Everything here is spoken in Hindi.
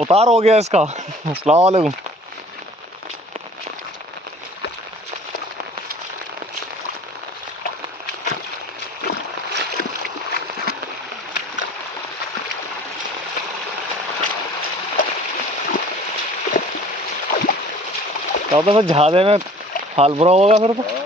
उतार हो गया इसका। अस्सलाम वालेकुम। तो फिर जहाजे में हाल बुरा होगा फिर तो।